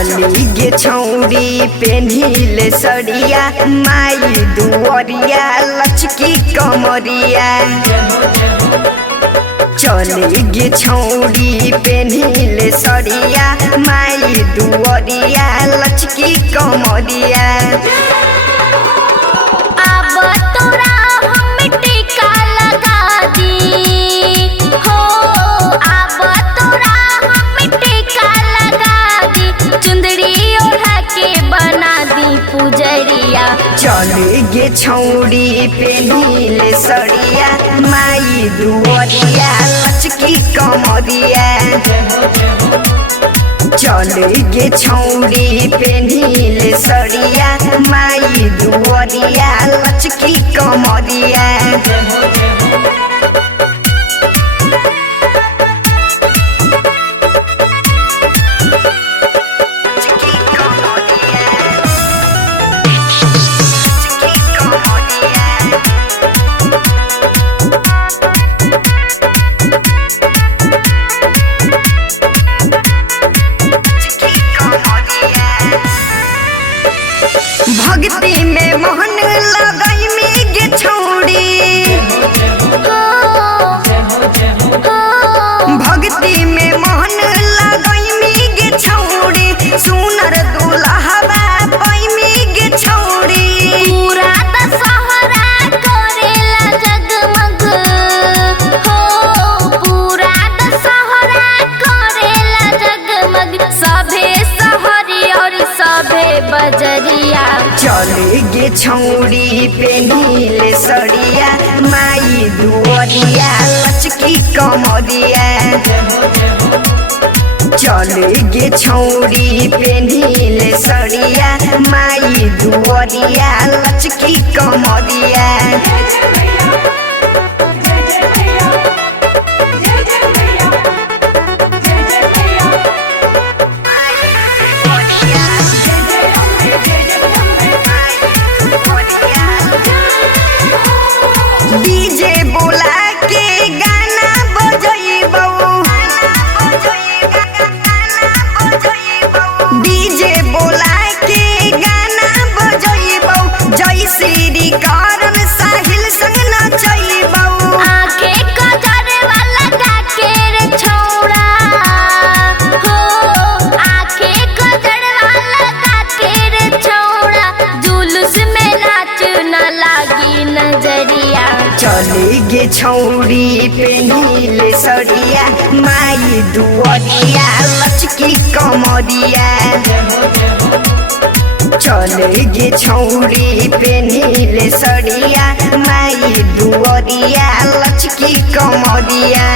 चली गे छौरी पेन्हिले सड़िया माई दुआरिया लचकी कमरिया। चली गे छौरी पेन्हिले सड़िया माई दुआरिया लचकी कमरिया। अब तोरा हम टीका लगा दी हो, अब तोरा हम टीका लगा दी, चुंदड़ी ओढ़ा के बना दी पुजरिया। चली गे छौरी पेन्हिले सड़िया माई दुआरिया लचकी कमरिया। चली गे छौरी पेन्हिले सड़िया माई दुआरिया लचकी कमरिया। भक्ति में मोहन लगई में गे छौरी, भक्ति में मोहन लगई में गे छौरी, सुनर दुल्हवा पई में गे छौरी। पूरा दशहरा करेला जगमग हो, पूरा दशहरा करेला जगमग, सभे सहरी और सभे बजरिया। चली गे छौरी पेन्हिले सड़िया माई दुआरिया लचकी कमरिया। चली गे छौरी पेन्हिले सड़िया माई दुआरिया लचकी कमरिया। डीजे बोला के गाना बजैबौ, डीजे बोला के गाना बजैबौ, जय श्री करण साहिल संग नचैबौ। आंखे कजरवा लगा के रे छौड़ा हो, आंखे कजरवा लगा के रे छौड़ा, जुलूस में नाच न लागी नजरिया। चली गे छौरी पेन्हिले सड़िया माई दुआरिया लचकी कमरिया। चली गे छौरी पेन्हिले सड़िया माई दुआरिया लचकी कमरिया।